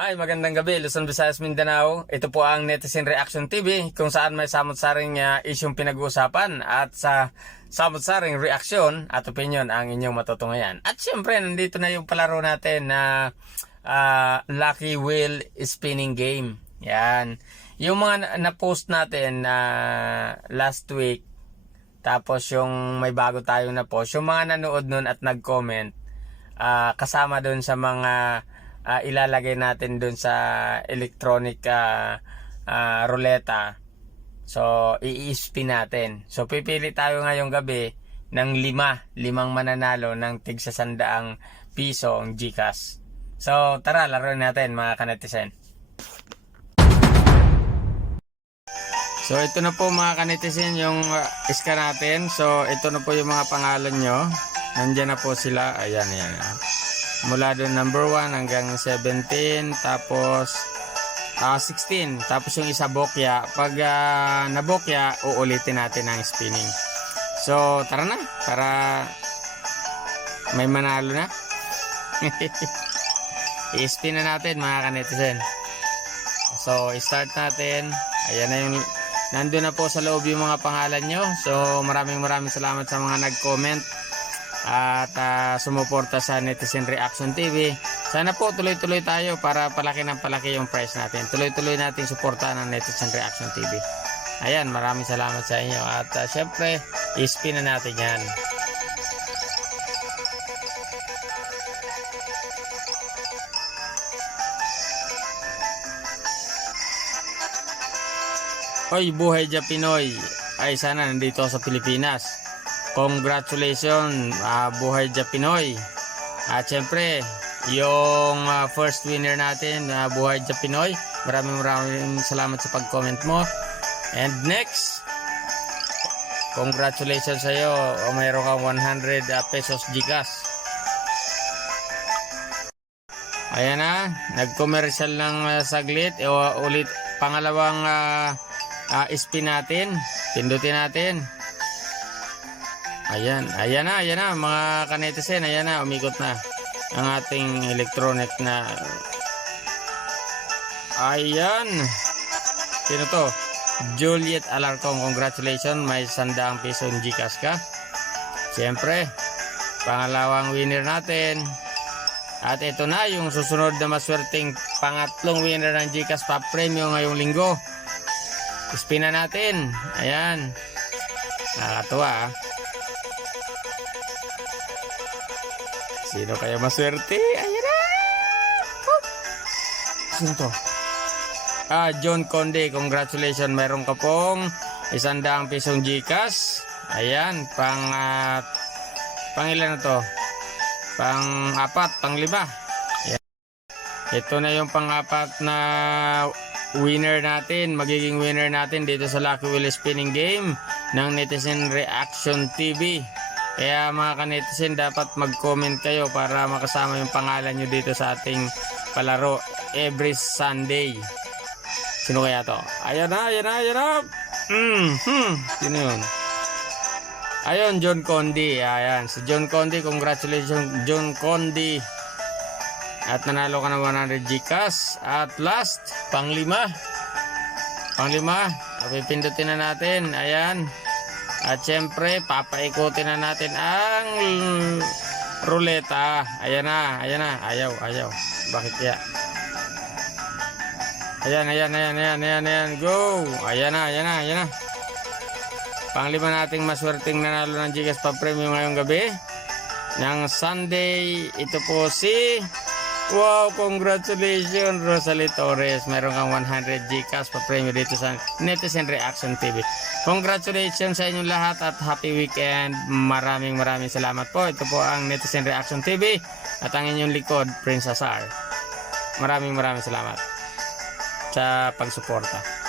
Hi, magandang gabi, Luzon, Visayas, Mindanao. Ito po ang Netizen Reaction TV kung saan may samot-saring isyong pinag-uusapan at sa samot-saring reaksyon at opinion ang inyong matutungayan. At syempre, nandito na yung palaro natin na Lucky Wheel Spinning Game. Yan. Yung mga na-post natin last week, tapos yung may bago tayong na-post, yung mga nanood nun at nag-comment, kasama dun sa mga ilalagay natin dun sa electronic ruleta. So i-spin natin. So pipili tayo ngayong gabi ng limang mananalo ng tig sa 100 piso ang GCash. So tara, laruin natin mga kanetizen. So ito na po mga kanetizen yung iska natin. So ito na po yung mga pangalan nyo. Nandiyan na po sila. Ayan. Mula doon number 1 hanggang 17, tapos 16, tapos yung isa bokya. Pag nabokya, uulitin natin ang spinning. So tara na, para may manalo na. I-spin na natin mga kanetizen. So start natin. Ayan na yung nandun na po sa loob yung mga pangalan nyo. So maraming salamat sa mga nag-comment at sumuporta sa Netizen Reaction TV. Sana po tuloy-tuloy tayo para palaki ng palaki yung price natin. Tuloy-tuloy natin suporta ng Netizen Reaction TV. Ayan, maraming salamat sa inyo. At syempre, i-spin na natin yan. Oy, buhay dya Pinoy. Ay, sana nandito sa Pilipinas. Congratulations, buhay dya Pinoy. At syempre, yung first winner natin, buhay dya Pinoy. Maraming salamat sa pag-comment mo. And next, congratulations sa iyo. Mayroon kang 100 pesos GCash. Ayan na, nag-commercial ng saglit. Ulit, pangalawang spin natin. Pindutin natin. Ayan na mga kanetizen, ayan na, umikot na ang ating electronic na. Ayan, sino to? Juliet Alarcon, congratulations, may 100 piso GCash ka. Siyempre, pangalawang winner natin. At ito na yung susunod na maswerteng pangatlong winner ng GCash Pop Premium ngayong linggo. Spin na natin. Ayan, nakakatuwa. Sino kaya maswerte? Ayan na! Sino to? John Conde, congratulations. Meron ka pong 100 pisong GCash. Ayan, pang ilan na to? Pang 4, pang 5. Ayan. Ito na yung pang 4 na winner natin. Magiging winner natin dito sa Lucky Wheel Spinning Game ng Netizen Reaction TV. Kaya mga kanetizen, dapat mag-comment kayo para makasama yung pangalan nyo dito sa ating palaro every Sunday. Sino kaya to? Ayan na. Sino yun? Ayun, John Condi. Ayan, si John Condi. Congratulations, John Condi. At nanalo ka ng 100 GCash. At last, pang 5. Pipindutin na natin. Ayan. At syempre, papaikutin na natin ang ruleta. Ayan na. Ayaw. Bakit ya? Ayan. Go! Ayan na. Pang 5 nating maswerteng nanalo ng GCash Pop Premium ngayong gabi. Ng Sunday, ito po si... Wow, congratulations, Rosalie Torres. Meron kang 100 GCash pa premium dito sa Netizen Reaction TV. Congratulations sa inyong lahat at happy weekend. Maraming salamat po. Ito po ang Netizen Reaction TV at ang inyong likod, Prince Azar. Maraming salamat sa pagsuporta.